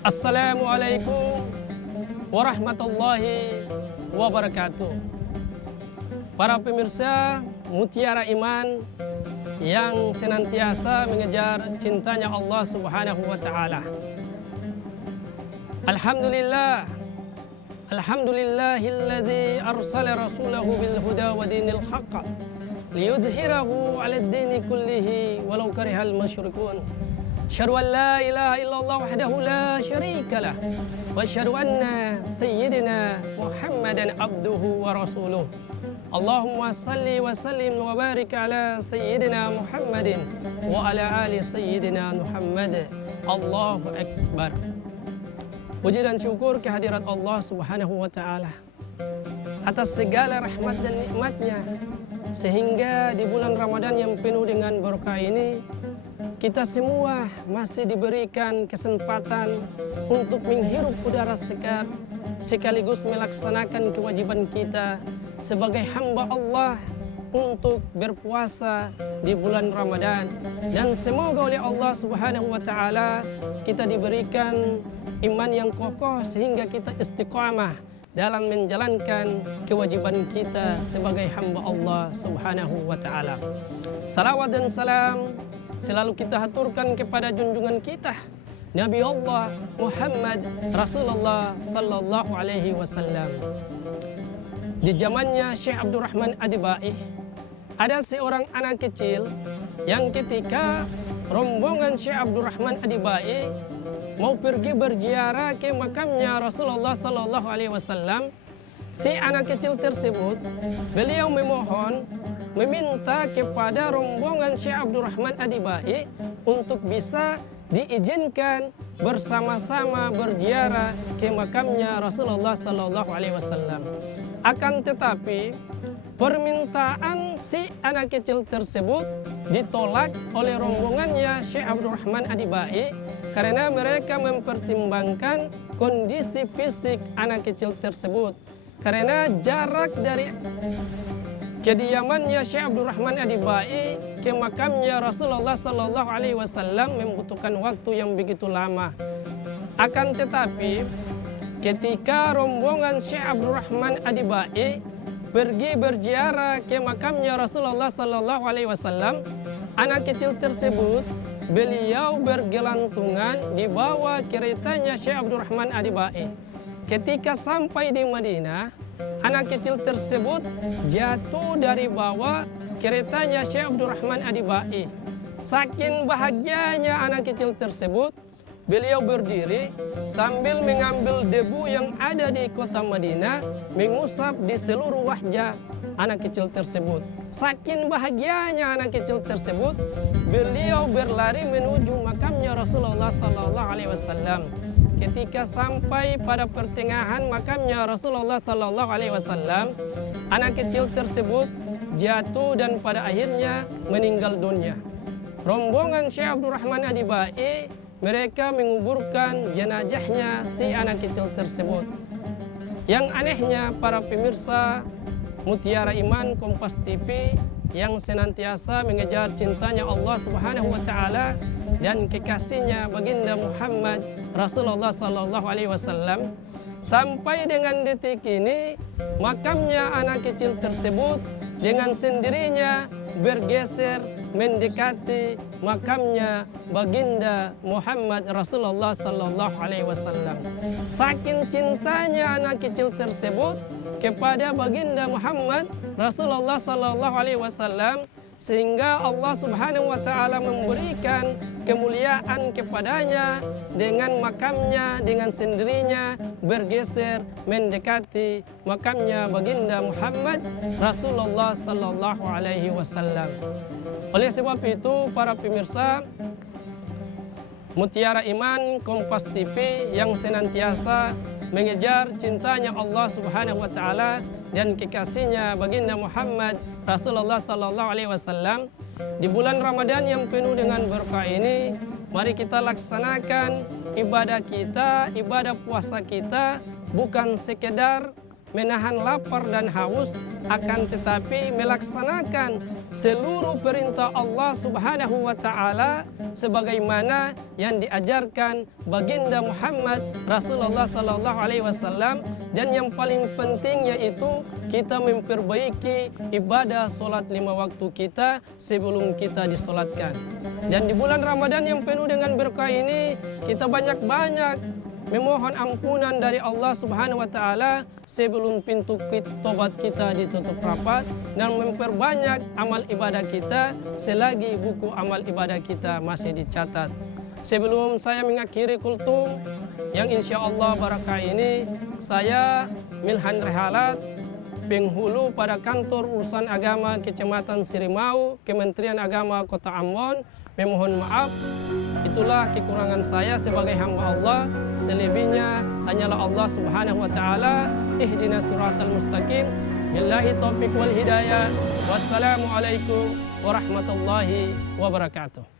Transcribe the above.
Assalamualaikum warahmatullahi wabarakatuh. Para pemirsa Mutiara Iman yang senantiasa mengejar cintanya Allah Subhanahu wa Ta'ala. Alhamdulillah, alhamdulillahilladzi arsala rasulahu bil huda wa dinil haqq liyudhhirahu 'alad dini kullihi walau karihal musyrikun. Asyhadu an la ilaha illallah wahdahu la syarika lah wa asyhadu anna sayyidina Muhammadan abduhu wa rasuluh. Allahumma salli wa sallim wa barik ala sayyidina Muhammadin wa ala ali sayyidina Muhammad. Allahu akbar. Puji dan syukur kehadirat Allah Subhanahu wa Ta'ala atas segala rahmat dan nikmatnya, sehingga di bulan Ramadan yang penuh dengan berkah ini kita semua masih diberikan kesempatan untuk menghirup udara segar sekaligus melaksanakan kewajiban kita sebagai hamba Allah untuk berpuasa di bulan Ramadan. Dan semoga oleh Allah Subhanahu wa Ta'ala kita diberikan iman yang kokoh sehingga kita istiqamah dalam menjalankan kewajiban kita sebagai hamba Allah Subhanahu wa Ta'ala. Salawat dan salam selalu kita haturkan kepada junjungan kita Nabi Allah Muhammad Rasulullah sallallahu alaihi wasallam. Di zamannya Syekh Abdurrahman Adibai, ada seorang anak kecil yang ketika rombongan Syekh Abdurrahman Adibai mau pergi berziarah ke makamnya Rasulullah sallallahu alaihi wasallam, si anak kecil tersebut beliau meminta kepada rombongan Syekh Abdurrahman Adibai untuk bisa diizinkan bersama-sama berziarah ke makamnya Rasulullah sallallahu alaihi wasallam. Akan tetapi permintaan si anak kecil tersebut ditolak oleh rombongannya Syekh Abdurrahman Adibai karena mereka mempertimbangkan kondisi fisik anak kecil tersebut. Karena jarak dari kediamannya Syekh Abdurrahman Adibai ke makamnya Rasulullah sallallahu alaihi wasallam membutuhkan waktu yang begitu lama. Akan tetapi ketika rombongan Syekh Abdurrahman Adibai pergi berziarah ke makamnya Rasulullah sallallahu alaihi wasallam, anak kecil tersebut beliau bergelantungan di bawah keretanya Syekh Abdurrahman Adibai. Ketika sampai di Madinah, anak kecil tersebut jatuh dari bawah keretanya Syekh Abdurrahman Adibai. Saking bahagianya anak kecil tersebut, beliau berdiri sambil mengambil debu yang ada di kota Madinah, mengusap di seluruh wajah anak kecil tersebut. Saking bahagianya anak kecil tersebut, beliau berlari menuju makamnya Rasulullah sallallahu alaihi wasallam. Ketika sampai pada pertengahan makamnya Rasulullah sallallahu alaihi wasallam, anak kecil tersebut jatuh dan pada akhirnya meninggal dunia. Rombongan Syekh Abdurrahman Adibai mereka menguburkan jenazahnya si anak kecil tersebut. Yang anehnya para pemirsa Mutiara Iman Kompas TV yang senantiasa mengejar cintanya Allah Subhanahu wa Ta'ala dan kekasihnya baginda Muhammad Rasulullah sallallahu alaihi wasallam, sampai dengan detik ini makamnya anak kecil tersebut dengan sendirinya bergeser mendekati makamnya baginda Muhammad Rasulullah sallallahu alaihi wasallam. Saking cintanya anak kecil tersebut kepada baginda Muhammad Rasulullah sallallahu alaihi wasallam, sehingga Allah Subhanahu wa Ta'ala memberikan kemuliaan kepadanya dengan makamnya dengan sendirinya bergeser mendekati makamnya baginda Muhammad Rasulullah sallallahu alaihi wasallam. Oleh sebab itu para pemirsa Mutiara Iman Kompas TV yang senantiasa mengejar cintanya Allah Subhanahu wa Ta'ala dan kekasihnya baginda Muhammad Rasulullah sallallahu alaihi wasallam, di bulan Ramadan yang penuh dengan berkah ini, mari kita laksanakan ibadah kita, ibadah puasa kita bukan sekedar menahan lapar dan haus, akan tetapi melaksanakan seluruh perintah Allah Subhanahu wa taala sebagaimana yang diajarkan baginda Muhammad Rasulullah sallallahu alaihi wasallam, dan yang paling penting yaitu kita memperbaiki ibadah salat 5 waktu kita sebelum kita disolatkan. Dan di bulan Ramadan yang penuh dengan berkah ini kita banyak-banyak memohon ampunan dari Allah Subhanahu wa taala sebelum pintu tobat kita ditutup rapat, dan memperbanyak amal ibadah kita selagi buku amal ibadah kita masih dicatat. Sebelum saya mengakhiri kultum yang insya Allah barakah ini, saya Milhan Rehalat, penghulu pada kantor urusan agama Kecamatan Sirimau, Kementerian Agama Kota Ambon, memohon maaf. Itulah kekurangan saya sebagai hamba Allah. Selebihnya hanyalah Allah Subhanahu wa taala. Ihdinas siratal mustaqim. Billahi taufiq wal hidayah. Wassalamualaikum warahmatullahi wabarakatuh.